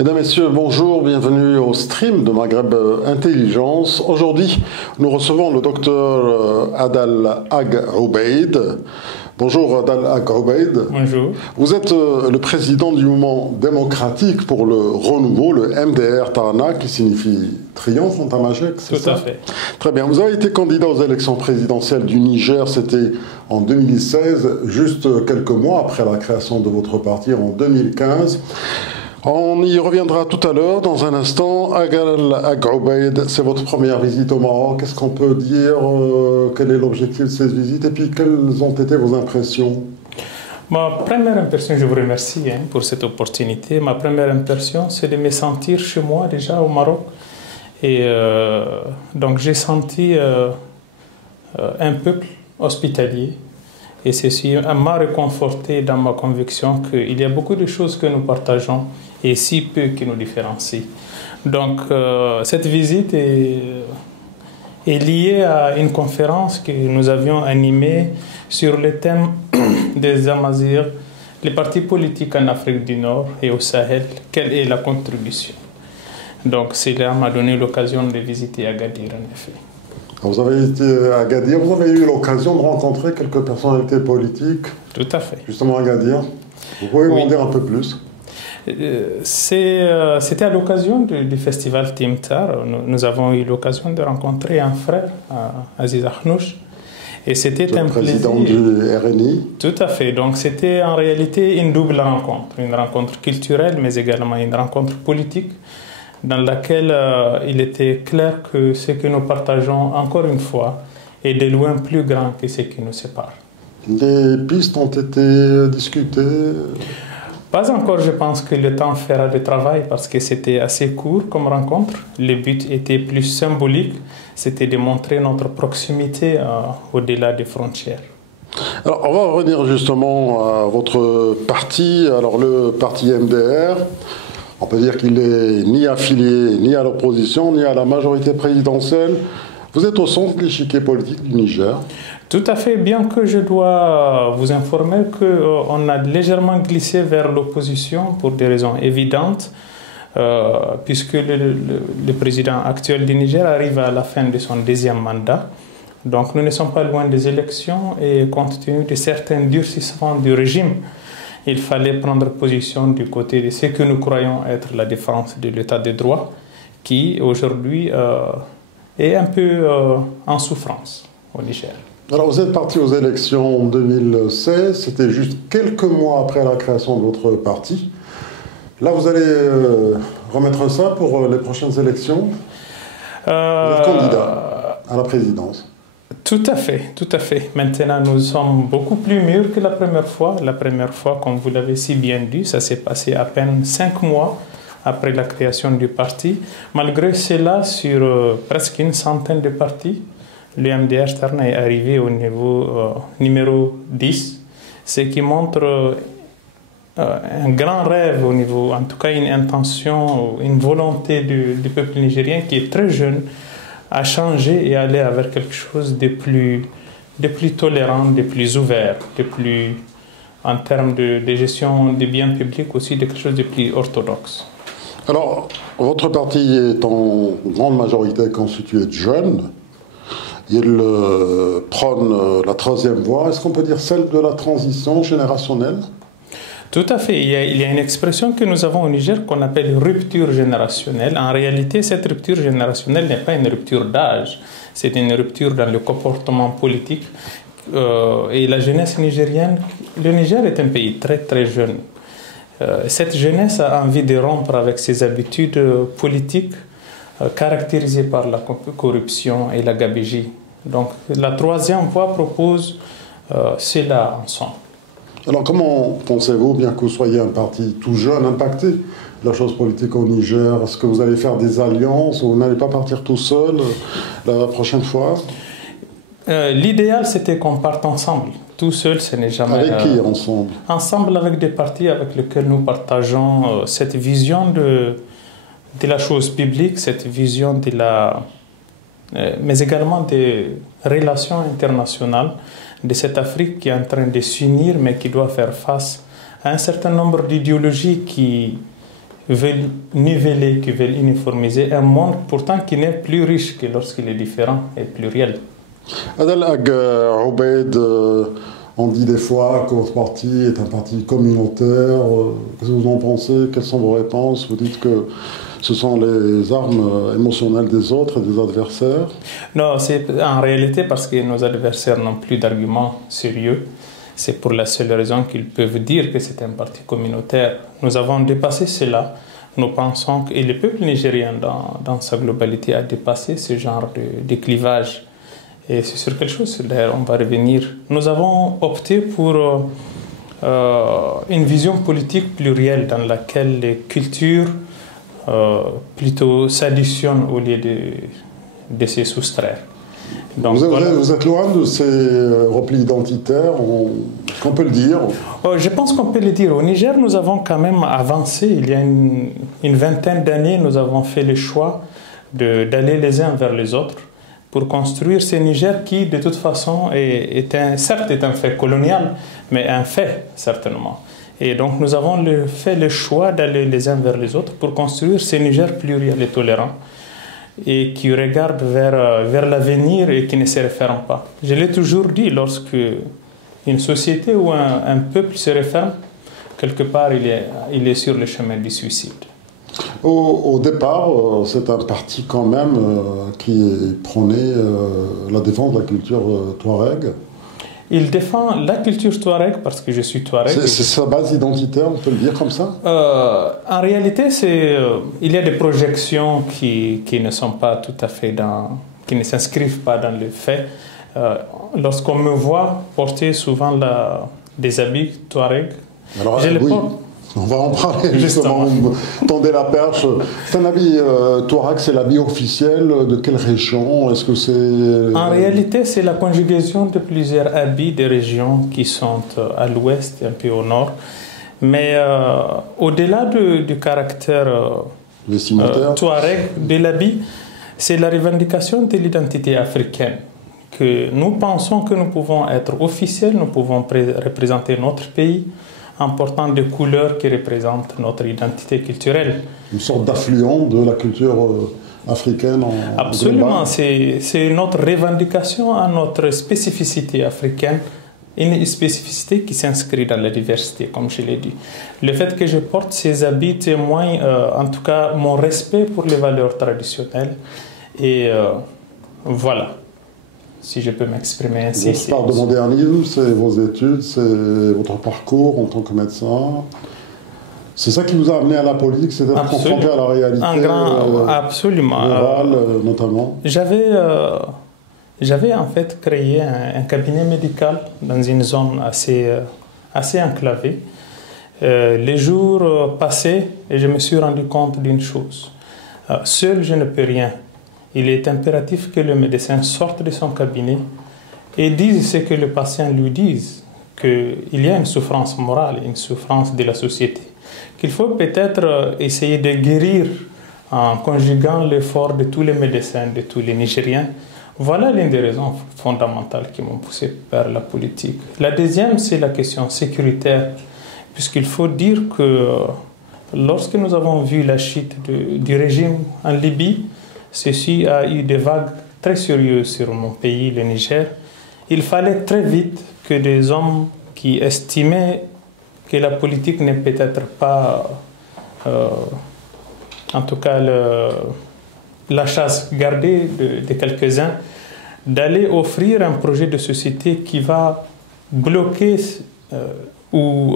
Mesdames, Messieurs, bonjour, bienvenue au stream de Maghreb Intelligence. Aujourd'hui, nous recevons le docteur Adel Ag Obeid. Bonjour Adel Ag Obeid. Bonjour. Vous êtes le président du mouvement démocratique pour le renouveau, le MDR Tarna, qui signifie triomphe en tamashek, c'est ça? Tout à fait. Très bien. Vous avez été candidat aux élections présidentielles du Niger, c'était en 2016, juste quelques mois après la création de votre parti en 2015. On y reviendra tout à l'heure, dans un instant. Adel Ag Obeid, c'est votre première visite au Maroc. Qu'est-ce qu'on peut dire? Quel est l'objectif de cette visite? Et puis, quelles ont été vos impressions? Ma première impression, je vous remercie pour cette opportunité. Ma première impression, c'est de me sentir chez moi déjà au Maroc. Et donc, j'ai senti un peuple hospitalier. Et ceci m'a réconforté dans ma conviction qu'il y a beaucoup de choses que nous partageons et si peu qui nous différencient. Donc, cette visite est liée à une conférence que nous avions animée sur le thème des Amazirs, les partis politiques en Afrique du Nord et au Sahel, quelle est la contribution. Donc, cela m'a donné l'occasion de visiter Agadir, en effet. Vous avez été à Agadir, vous avez eu l'occasion de rencontrer quelques personnalités politiques. Tout à fait. Justement à Agadir. Vous pouvez m'en dire un peu plus? C'était à l'occasion du festival Timtar. Nous avons eu l'occasion de rencontrer un frère, Aziz Akhnouch. Et c'était un président plaisir. du RNI. Tout à fait. Donc c'était en réalité une double rencontre. Une rencontre culturelle, mais également une rencontre politique, dans laquelle il était clair que ce que nous partageons, encore une fois, est de loin plus grand que ce qui nous sépare. Les pistes ont été discutées? Pas encore, je pense que le temps fera le travail parce que c'était assez court comme rencontre. Le but était plus symbolique, c'était de montrer notre proximité au-delà des frontières. Alors, on va revenir justement à votre parti. Alors, le parti MDR, on peut dire qu'il n'est ni affilié ni à l'opposition, ni à la majorité présidentielle. Vous êtes au centre de l'échiquier politique du Niger. Tout à fait, bien que je dois vous informer qu'on a légèrement glissé vers l'opposition pour des raisons évidentes, puisque le président actuel du Niger arrive à la fin de son deuxième mandat. Donc nous ne sommes pas loin des élections et compte tenu de certains durcissements du régime, il fallait prendre position du côté de ce que nous croyons être la défense de l'état de droit, qui aujourd'hui est un peu en souffrance au Niger. Alors vous êtes parti aux élections en 2016, c'était juste quelques mois après la création de votre parti. Là vous allez remettre ça pour les prochaines élections. Vous êtes candidat à la présidence. Tout à fait, tout à fait. Maintenant, nous sommes beaucoup plus mûrs que la première fois. La première fois, comme vous l'avez si bien dit, ça s'est passé à peine 5 mois après la création du parti. Malgré cela, sur presque une centaine de partis, le MDR Tarna est arrivé au niveau numéro 10, ce qui montre un grand rêve au niveau, en tout cas une intention, une volonté du peuple nigérien qui est très jeune, à changer et aller vers quelque chose de plus tolérant, de plus ouvert, de plus, en termes de gestion des biens publics aussi, de quelque chose de plus orthodoxe. Alors, votre parti est en grande majorité constitué de jeunes. Il prône la troisième voie. Est-ce qu'on peut dire celle de la transition générationnelle? Tout à fait. Il y a une expression que nous avons au Niger qu'on appelle rupture générationnelle. En réalité, cette rupture générationnelle n'est pas une rupture d'âge, c'est une rupture dans le comportement politique. Et la jeunesse nigérienne, le Niger est un pays très très jeune. Cette jeunesse a envie de rompre avec ses habitudes politiques caractérisées par la corruption et la gabegie. Donc la troisième voie propose cela ensemble. Alors comment pensez-vous, bien que vous soyez un parti tout jeune, impacté de la chose politique au Niger, est-ce que vous allez faire des alliances ou vous n'allez pas partir tout seul la prochaine fois? L'idéal, c'était qu'on parte ensemble. Tout seul, ce n'est jamais... Avec qui ensemble? Ensemble avec des partis avec lesquels nous partageons cette vision de la chose publique, cette vision de la... mais également des relations internationales de cette Afrique qui est en train de s'unir, mais qui doit faire face à un certain nombre d'idéologies qui veulent niveler, qui veulent uniformiser un monde pourtant qui n'est plus riche que lorsqu'il est différent et pluriel. Adel Ag Obeid, on dit des fois que votre parti est un parti communautaire. Qu'est-ce que vous en pensez? Quelles sont vos réponses? Vous dites que ce sont les armes émotionnelles des autres et des adversaires? Non, c'est en réalité parce que nos adversaires n'ont plus d'arguments sérieux. C'est pour la seule raison qu'ils peuvent dire que c'est un parti communautaire. Nous avons dépassé cela. Nous pensons que et le peuple nigérien dans sa globalité a dépassé ce genre de clivage. Et c'est sur quelque chose, d'ailleurs, on va revenir. Nous avons opté pour une vision politique plurielle dans laquelle les cultures plutôt s'additionnent au lieu de se soustraire. Donc, vous êtes loin de ces replis identitaires, qu'on peut le dire? Je pense qu'on peut le dire. Au Niger, nous avons quand même avancé. Il y a une vingtaine d'années, nous avons fait le choix d'aller les uns vers les autres pour construire ce Niger qui, de toute façon, certes est un fait colonial, mais un fait, certainement. Et donc, nous avons fait le choix d'aller les uns vers les autres pour construire ce Niger pluriel et tolérant et qui regarde vers l'avenir et qui ne se referme pas. Je l'ai toujours dit, lorsque une société ou un peuple se referme, quelque part, il est sur le chemin du suicide. Au départ, c'est un parti quand même qui prônait la défense de la culture touareg. Il défend la culture touareg parce que je suis touareg. C'est sa base identitaire, on peut le dire comme ça? En réalité, il y a des projections qui ne sont pas tout à fait qui ne s'inscrivent pas dans le fait. Lorsqu'on me voit porter souvent des habits touareg, alors, oui. On va en parler justement, vous tendez la perche. C'est un habit touareg, c'est l'habit officiel de quelle région? Est-ce que c'est... En réalité, c'est la conjugaison de plusieurs habits des régions qui sont à l'ouest et un peu au nord. Mais au-delà du caractère touareg de l'habit, c'est la revendication de l'identité africaine. Que nous pensons que nous pouvons être officiels, nous pouvons représenter notre pays en portant des couleurs qui représentent notre identité culturelle. Une sorte d'affluent de la culture africaine en Absolument, c'est notre revendication à notre spécificité africaine, une spécificité qui s'inscrit dans la diversité, comme je l'ai dit. Le fait que je porte ces habits témoigne en tout cas mon respect pour les valeurs traditionnelles et voilà. Si je peux m'exprimer ainsi. Votre part de modernisme, c'est vos études, c'est votre parcours en tant que médecin. C'est ça qui vous a amené à la politique, c'est d'être confronté à la réalité absolument. Rurale, notamment. J'avais en fait créé un cabinet médical dans une zone assez enclavée. Les jours passaient et je me suis rendu compte d'une chose. Seul, je ne peux rien. Il est impératif que le médecin sorte de son cabinet et dise ce que le patient lui dise, qu'il y a une souffrance morale, une souffrance de la société, qu'il faut peut-être essayer de guérir en conjuguant l'effort de tous les médecins, de tous les Nigériens. Voilà l'une des raisons fondamentales qui m'ont poussé vers la politique. La deuxième, c'est la question sécuritaire, puisqu'il faut dire que lorsque nous avons vu la chute du régime en Libye, ceci a eu des vagues très sérieuses sur mon pays, le Niger. Il fallait très vite que des hommes qui estimaient que la politique n'est peut-être pas, en tout cas, la chasse gardée de quelques-uns, d'aller offrir un projet de société qui va bloquer ou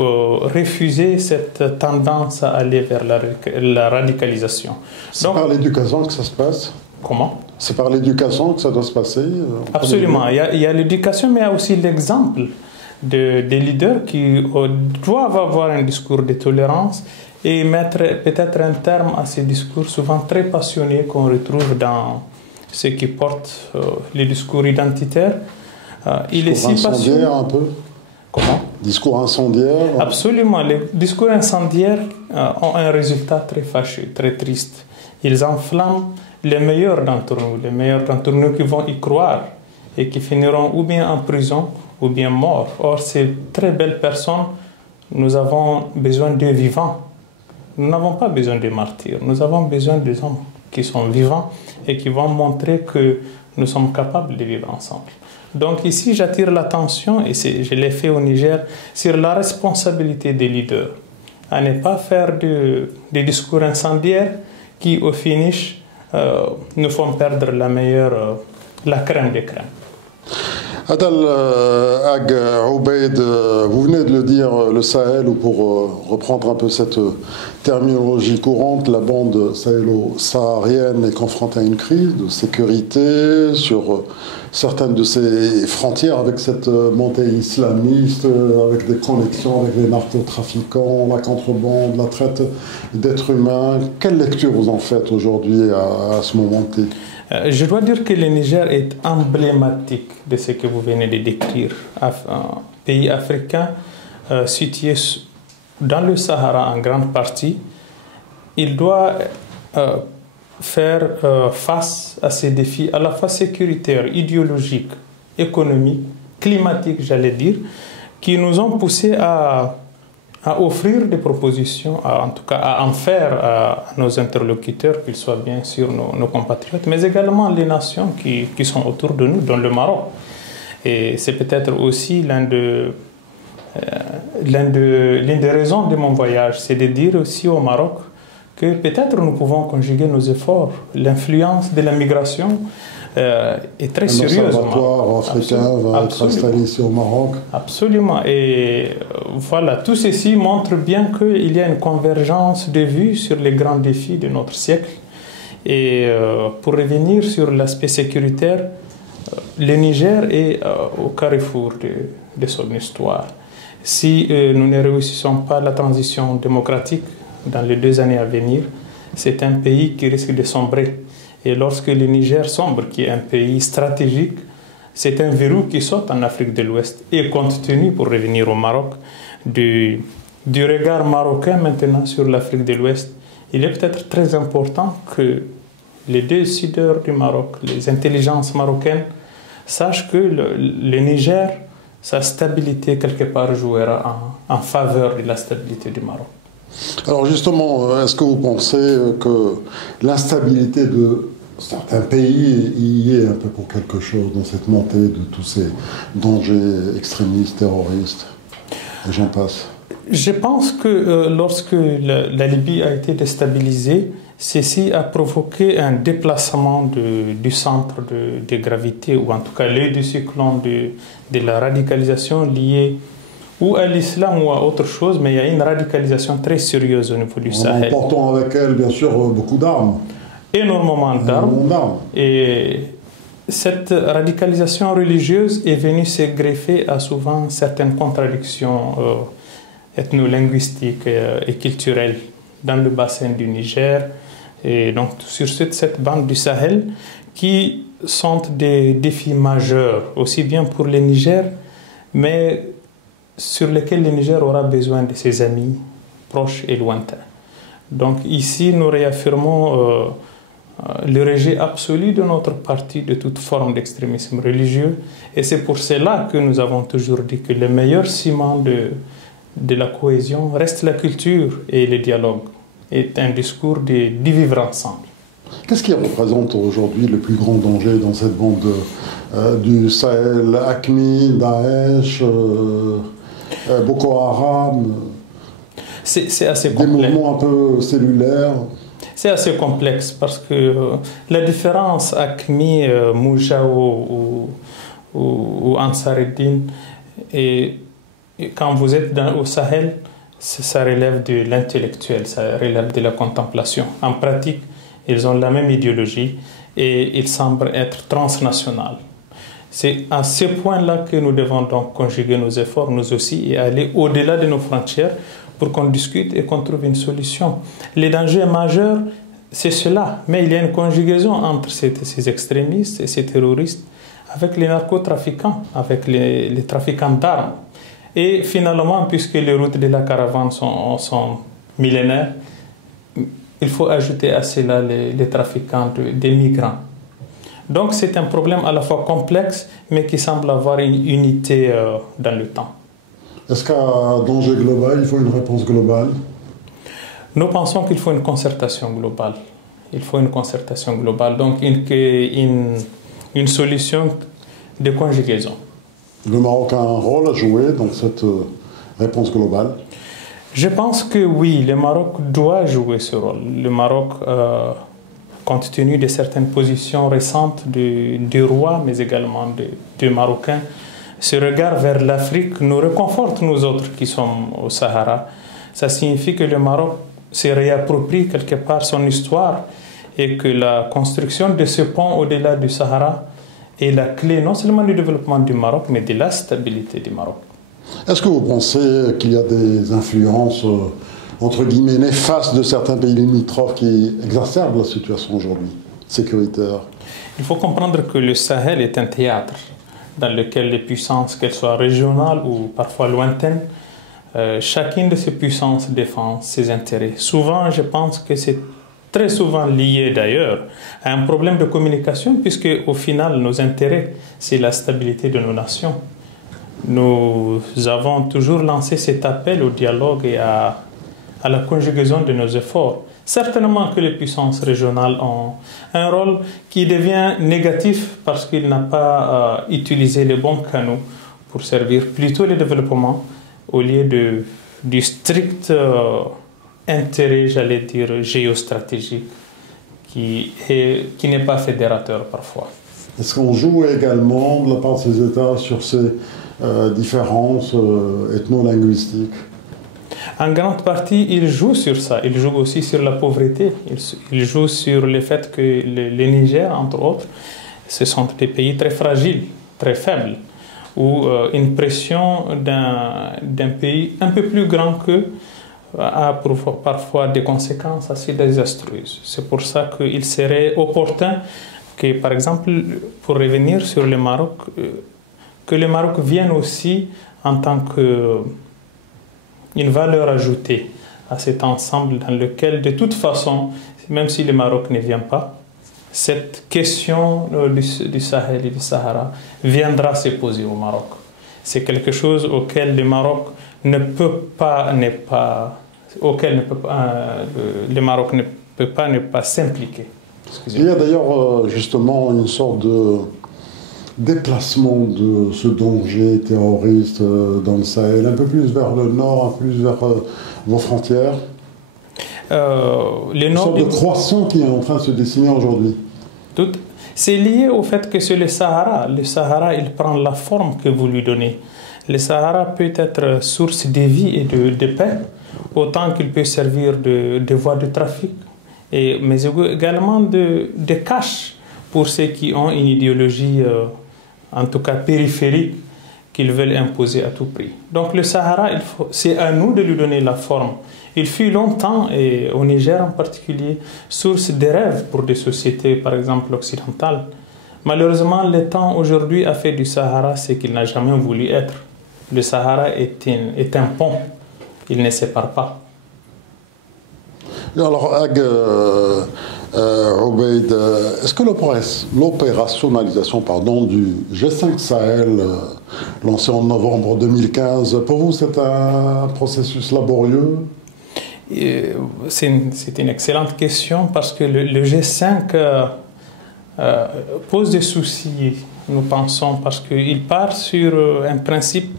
refuser cette tendance à aller vers la radicalisation. C'est par l'éducation que ça se passe? Comment? C'est par l'éducation que ça doit se passer? Absolument. Il y a l'éducation, mais il y a aussi l'exemple des leaders qui doivent avoir un discours de tolérance et mettre peut-être un terme à ces discours souvent très passionnés qu'on retrouve dans ceux qui portent les discours identitaires. Il est si passionnant. Un peu. Comment? Discours incendiaires? Absolument. Les discours incendiaires ont un résultat très fâcheux, très triste. Ils enflamment les meilleurs d'entre nous qui vont y croire et qui finiront ou bien en prison ou bien morts. Or, ces très belles personnes, nous avons besoin d'eux vivants Nous n'avons pas besoin de martyrs, nous avons besoin des hommes qui sont vivants et qui vont montrer que nous sommes capables de vivre ensemble. Donc ici, j'attire l'attention, et je l'ai fait au Niger, sur la responsabilité des leaders, à ne pas faire des discours incendiaires qui, au finish, nous font perdre la crème des crèmes. Adel Ag Obeid, vous venez de le dire, le Sahel, ou pour reprendre un peu cette terminologie courante, la bande sahélo-saharienne est confrontée à une crise de sécurité sur certaines de ses frontières, avec cette montée islamiste, avec des connexions avec les narcotrafiquants, la contrebande, la traite d'êtres humains. Quelle lecture vous en faites aujourd'hui à ce moment T? Je dois dire que le Niger est emblématique de ce que vous venez de décrire. Un pays africain situé dans le Sahara en grande partie, il doit faire face à ces défis à la fois sécuritaires, idéologiques, économiques, climatiques, j'allais dire, qui nous ont poussés à offrir des propositions, en tout cas à en faire à nos interlocuteurs, qu'ils soient bien sûr nos compatriotes, mais également les nations qui sont autour de nous, dont le Maroc. Et c'est peut-être aussi l'une des raisons de mon voyage, c'est de dire aussi au Maroc que peut-être nous pouvons conjuguer nos efforts. L'influence de la migration est très sérieuse. L'Observatoire africain va être installé ici au Maroc. Absolument. Et voilà, tout ceci montre bien qu'il y a une convergence de vues sur les grands défis de notre siècle. Et pour revenir sur l'aspect sécuritaire, le Niger est au carrefour de son histoire. Si nous ne réussissons pas la transition démocratique dans les 2 années à venir, c'est un pays qui risque de sombrer. Et lorsque le Niger sombre, qui est un pays stratégique, c'est un verrou qui saute en Afrique de l'Ouest. Et compte tenu, pour revenir au Maroc, du regard marocain maintenant sur l'Afrique de l'Ouest, il est peut-être très important que les décideurs du Maroc, les intelligences marocaines, sachent que le Niger, sa stabilité quelque part jouera en faveur de la stabilité du Maroc. Alors justement, est-ce que vous pensez que l'instabilité de certains pays y est un peu pour quelque chose dans cette montée de tous ces dangers extrémistes, terroristes, et j'en passe? Je pense que lorsque la Libye a été déstabilisée, ceci a provoqué un déplacement du centre de gravité, ou en tout cas l'œil du cyclone de la radicalisation liée ou à l'islam ou à autre chose, mais il y a une radicalisation très sérieuse au niveau du Sahel. En portant avec elle, bien sûr, beaucoup d'armes. Énormément d'armes. Et cette radicalisation religieuse est venue se greffer à souvent certaines contradictions ethno-linguistiques et culturelles dans le bassin du Niger, et donc sur cette bande du Sahel, qui sont des défis majeurs, aussi bien pour le Niger, mais sur lesquels le Niger aura besoin de ses amis proches et lointains. Donc ici, nous réaffirmons le rejet absolu de notre parti de toute forme d'extrémisme religieux, et c'est pour cela que nous avons toujours dit que le meilleur ciment de la cohésion reste la culture et le dialogue, est un discours du vivre ensemble. Qu'est-ce qui représente aujourd'hui le plus grand danger dans cette bande du Sahel? AQMI, Daesh, Boko Haram, c'est assez des complexe. mouvements un peu cellulaires? C'est assez complexe parce que la différence AQMI, Moujao ou Ansaruddin, et quand vous êtes au Sahel, ça relève de l'intellectuel, ça relève de la contemplation. En pratique, ils ont la même idéologie et ils semblent être transnationaux. C'est à ce point-là que nous devons donc conjuguer nos efforts, nous aussi, et aller au-delà de nos frontières pour qu'on discute et qu'on trouve une solution. Les dangers majeurs, c'est cela. Mais il y a une conjugaison entre ces extrémistes et ces terroristes avec les narcotrafiquants, avec les trafiquants d'armes. Et finalement, puisque les routes de la caravane sont millénaires, il faut ajouter à cela les trafiquants des migrants. Donc c'est un problème à la fois complexe, mais qui semble avoir une unité dans le temps. Est-ce qu'à danger global, il faut une réponse globale? Nous pensons qu'il faut une concertation globale. Il faut une concertation globale, donc une solution de conjugaison. Le Maroc a un rôle à jouer dans cette réponse globale? Je pense que oui, le Maroc doit jouer ce rôle. Le Maroc, compte tenu de certaines positions récentes du roi, mais également des Marocains, ce regard vers l'Afrique nous réconforte, nous autres qui sommes au Sahara. Ça signifie que le Maroc se réapproprie quelque part son histoire et que la construction de ce pont au-delà du Sahara est la clé non seulement du développement du Maroc, mais de la stabilité du Maroc. Est-ce que vous pensez qu'il y a des influences, entre guillemets, néfastes de certains pays limitrophes qui exacerbent la situation aujourd'hui, sécuritaire? Il faut comprendre que le Sahel est un théâtre dans lequel les puissances, qu'elles soient régionales ou parfois lointaines, chacune de ces puissances défend ses intérêts. Souvent, je pense que c'est très souvent lié d'ailleurs à un problème de communication, puisque au final, nos intérêts, c'est la stabilité de nos nations. Nous avons toujours lancé cet appel au dialogue et à la conjugaison de nos efforts. Certainement que les puissances régionales ont un rôle qui devient négatif parce qu'ils n'ont pas utilisé les bons canaux pour servir plutôt le développement au lieu du strict intérêt, j'allais dire, géostratégique qui n'est pas fédérateur parfois. Est-ce qu'on joue également de la part de ces États sur ces différences ethno-linguistiques? En grande partie, ils jouent sur ça. Ils jouent aussi sur la pauvreté. Ils jouent sur le fait que le Niger, entre autres, ce sont des pays très fragiles, très faibles, où une pression d'un pays un peu plus grand qu'eux a parfois des conséquences assez désastreuses. C'est pour ça qu'il serait opportun que, par exemple, pour revenir sur le Maroc, que le Maroc vienne aussi en tant qu'une valeur ajoutée à cet ensemble dans lequel, de toute façon, même si le Maroc ne vient pas, cette question du Sahel et du Sahara viendra se poser au Maroc. C'est quelque chose auquel le Maroc ne peut pas ne pas s'impliquer. Il y a d'ailleurs justement une sorte de déplacement de ce danger terroriste dans le Sahel, un peu plus vers le nord, un peu plus vers vos frontières. Une sorte de croissant qui est en train de se dessiner aujourd'hui. C'est lié au fait que c'est le Sahara. Le Sahara, il prend la forme que vous lui donnez. Le Sahara peut être source de vie et de paix, autant qu'il peut servir de voie de trafic, mais également de cache pour ceux qui ont une idéologie, en tout cas périphérique, qu'ils veulent imposer à tout prix. Donc le Sahara, c'est à nous de lui donner la forme. Il fut longtemps, et au Niger en particulier, source de rêves pour des sociétés, par exemple occidentales. Malheureusement, le temps aujourd'hui a fait du Sahara ce qu'il n'a jamais voulu être. Le Sahara est un pont, il ne sépare pas. Alors, Obeid, est-ce que l'opérationnalisation du G5 Sahel, lancé en novembre 2015, pour vous c'est un processus laborieux? C'est une excellente question parce que le G5 pose des soucis, nous pensons, parce qu'il part sur un principe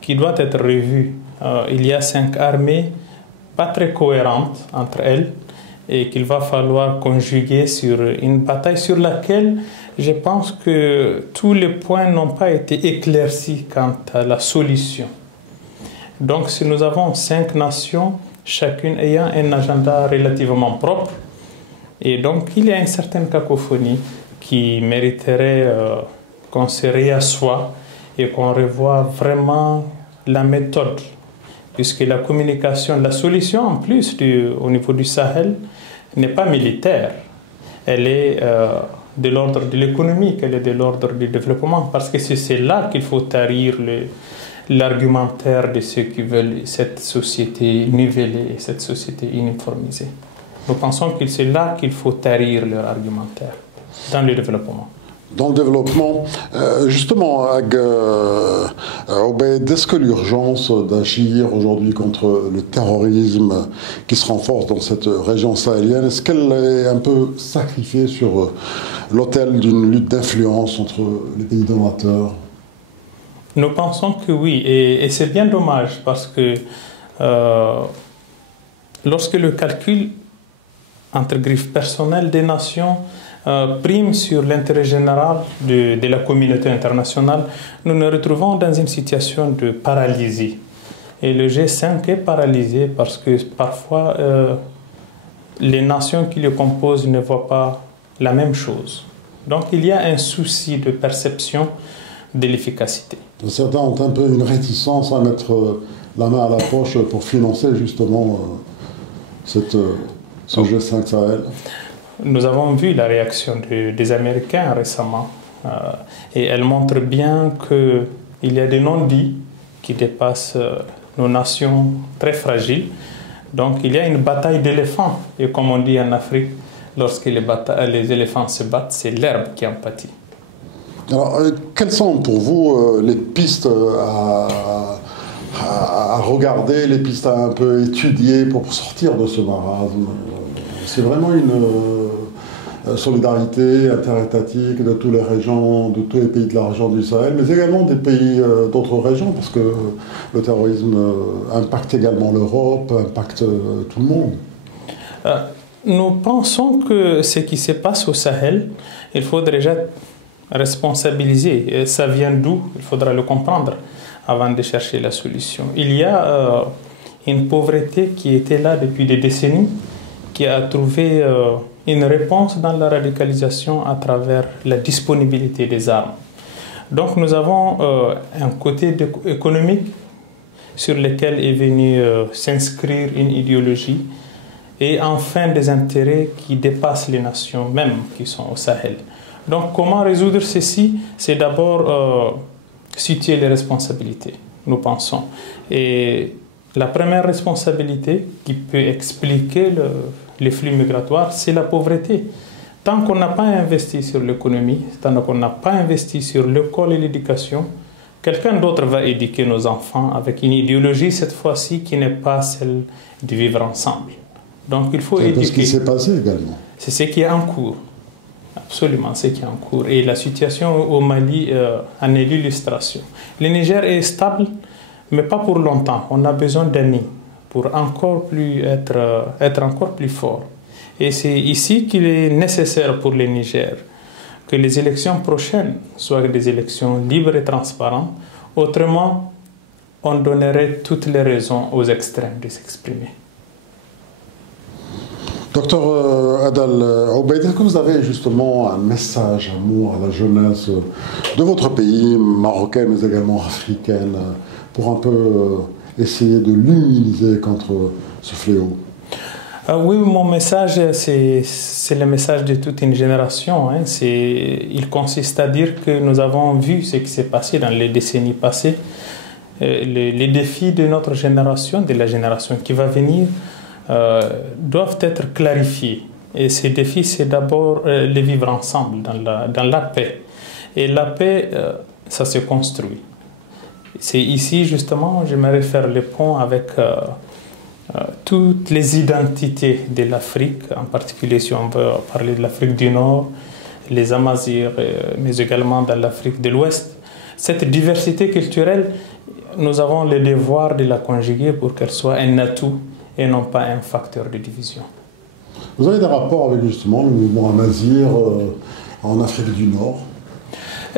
qui doit être revu. Il y a 5 armées pas très cohérentes entre elles et qu'il va falloir conjuguer sur une bataille sur laquelle je pense que tous les points n'ont pas été éclaircis quant à la solution. Donc si nous avons 5 nations, chacune ayant un agenda relativement propre, et donc il y a une certaine cacophonie qui mériterait qu'on se réassoie et qu'on revoie vraiment la méthode, puisque la communication, la solution en plus au niveau du Sahel n'est pas militaire, elle est de l'ordre de l'économique, elle est de l'ordre du développement, parce que c'est là qu'il faut tarir l'argumentaire de ceux qui veulent cette société nivellée, cette société uniformisée. Nous pensons que c'est là qu'il faut tarir leur argumentaire, dans le développement. dans le développement. Justement, Obaid, est-ce que l'urgence d'agir aujourd'hui contre le terrorisme qui se renforce dans cette région sahélienne, est-ce qu'elle est un peu sacrifiée sur l'autel d'une lutte d'influence entre les pays donateurs? Nous pensons que oui, et c'est bien dommage parce que lorsque le calcul entre griffes personnelles des nations prime sur l'intérêt général de la communauté internationale, nous nous retrouvons dans une situation de paralysie. Et le G5 est paralysé parce que parfois les nations qui le composent ne voient pas la même chose. Donc il y a un souci de perception de l'efficacité. Certains ont un peu une réticence à mettre la main à la poche pour financer justement ce G5 Sahel. Nous avons vu la réaction des Américains récemment et elle montre bien qu'il y a des non-dits qui dépassent nos nations très fragiles. Donc il y a une bataille d'éléphants et comme on dit en Afrique, lorsque les éléphants se battent, c'est l'herbe qui en pâtit. Alors, quelles sont pour vous les pistes à regarder, les pistes à un peu étudier pour sortir de ce marasme? C'est vraiment une solidarité interétatique de toutes les régions, de tous les pays de la région du Sahel, mais également des pays d'autres régions, parce que le terrorisme impacte également l'Europe, impacte tout le monde. Nous pensons que ce qui se passe au Sahel, il faut déjà responsabiliser. Et ça vient d'où? Il faudra le comprendre avant de chercher la solution. Il y a une pauvreté qui était là depuis des décennies, qui a trouvé une réponse dans la radicalisation à travers la disponibilité des armes. Donc nous avons un côté économique sur lequel est venue s'inscrire une idéologie et enfin des intérêts qui dépassent les nations mêmes qui sont au Sahel. Donc comment résoudre ceci? C'est d'abord situer les responsabilités, nous pensons. Et la première responsabilité qui peut expliquer les flux migratoires, c'est la pauvreté. Tant qu'on n'a pas investi sur l'économie, tant qu'on n'a pas investi sur l'école et l'éducation, quelqu'un d'autre va éduquer nos enfants avec une idéologie, cette fois-ci, qui n'est pas celle de vivre ensemble. Donc il faut éduquer. C'est ce qui s'est passé également. C'est ce qui est en cours. Absolument, ce qui est en cours. Et la situation au Mali en est l'illustration. Le Niger est stable, mais pas pour longtemps. On a besoin d'années pour être encore plus fort. Et c'est ici qu'il est nécessaire pour le Niger que les élections prochaines soient des élections libres et transparentes. Autrement, on donnerait toutes les raisons aux extrêmes de s'exprimer. Docteur Adel Obaid, est-ce que vous avez justement un message, un mot à la jeunesse de votre pays, marocaine mais également africaine, pour un peu essayer de l'immuniser contre ce fléau? Oui, mon message, c'est le message de toute une génération. Il consiste à dire que nous avons vu ce qui s'est passé dans les décennies passées. Les défis de notre génération, de la génération qui va venir, doivent être clarifiés. Et ces défis, c'est d'abord les vivre ensemble, dans la paix. Et la paix, ça se construit. C'est ici, justement, j'aimerais faire le pont avec toutes les identités de l'Afrique, en particulier si on veut parler de l'Afrique du Nord, les Amazirs, mais également dans l'Afrique de l'Ouest. Cette diversité culturelle, nous avons le devoir de la conjuguer pour qu'elle soit un atout et non pas un facteur de division. Vous avez des rapports avec justement le mouvement Amazir en Afrique du Nord?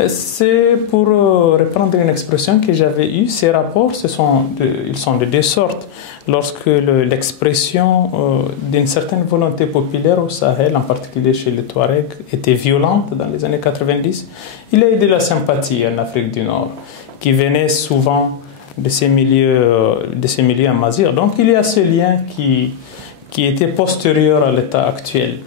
C'est pour reprendre une expression que j'avais eue. Ces rapports, ils sont de deux sortes. Lorsque l'expression d'une certaine volonté populaire au Sahel, en particulier chez les Touaregs, était violente dans les années 90, il y a eu de la sympathie en Afrique du Nord, qui venait souvent de ces milieux amazirs. Donc il y a ce lien qui était postérieur à l'état actuel.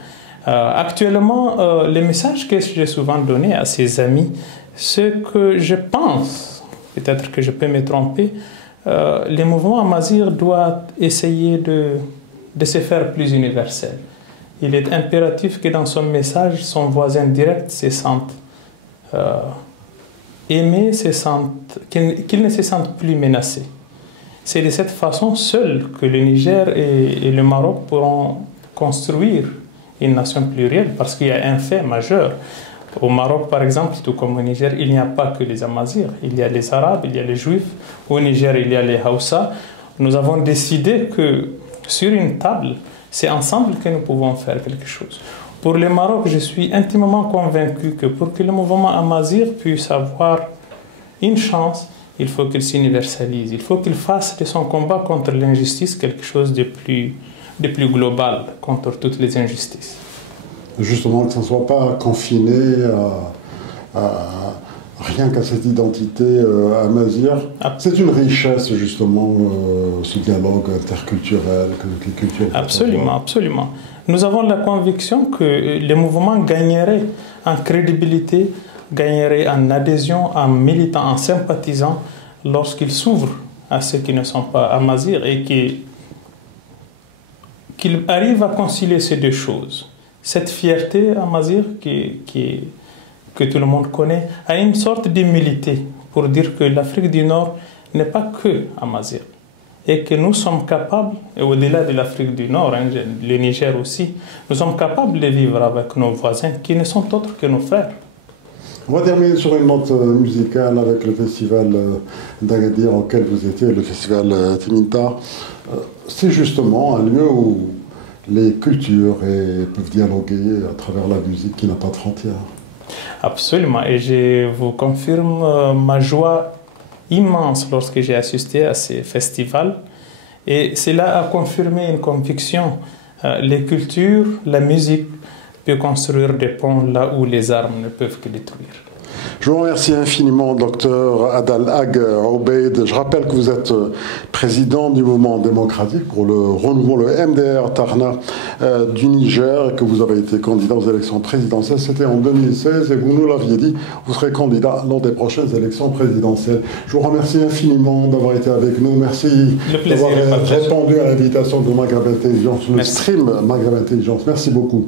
Actuellement, le message que j'ai souvent donné à ses amis, c'est que je pense, peut-être que je peux me tromper, le mouvement amazir doit essayer de se faire plus universel. Il est impératif que dans son message, son voisin direct se sente qu'ils ne se sentent plus menacés. C'est de cette façon seule que le Niger et le Maroc pourront construire une nation plurielle, parce qu'il y a un fait majeur. Au Maroc, par exemple, tout comme au Niger, il n'y a pas que les Amazirs. Il y a les Arabes, il y a les Juifs. Au Niger, il y a les Hausa. Nous avons décidé que sur une table, c'est ensemble que nous pouvons faire quelque chose. Pour le Maroc, je suis intimement convaincu que pour que le mouvement Amazir puisse avoir une chance, il faut qu'il s'universalise. Il faut qu'il fasse de son combat contre l'injustice quelque chose de plus global contre toutes les injustices. Justement, que ça ne soit pas confiné rien qu'à cette identité amazigh. C'est une richesse, justement, ce dialogue interculturel que les cultures... Absolument, absolument. Nous avons la conviction que les mouvements gagneraient en crédibilité, gagneraient en adhésion, en militant, en sympathisant, lorsqu'ils s'ouvrent à ceux qui ne sont pas amazirs et qu'ils arrivent à concilier ces deux choses. Cette fierté amazigh que tout le monde connaît a une sorte d'humilité pour dire que l'Afrique du Nord n'est pas que amazigh et que nous sommes capables, et au-delà de l'Afrique du Nord, hein, le Niger aussi, nous sommes capables de vivre avec nos voisins qui ne sont autres que nos frères. On va terminer sur une note musicale avec le festival d'Agadir auquel vous étiez, le festival Timintar. C'est justement un lieu où les cultures peuvent dialoguer à travers la musique qui n'a pas de frontières. Absolument, et je vous confirme ma joie immense lorsque j'ai assisté à ces festivals. Et cela a confirmé une conviction. Les cultures, la musique peut construire des ponts là où les armes ne peuvent que détruire. Je vous remercie infiniment, Dr Adal Ag Obeid. Je rappelle que vous êtes président du mouvement démocratique pour le renouveau, le MDR Tarna du Niger, et que vous avez été candidat aux élections présidentielles. C'était en 2016 et vous nous l'aviez dit, vous serez candidat lors des prochaines élections présidentielles. Je vous remercie infiniment d'avoir été avec nous. Merci d'avoir répondu à l'invitation de Maghreb Intelligence, le stream Maghreb Intelligence. Merci beaucoup.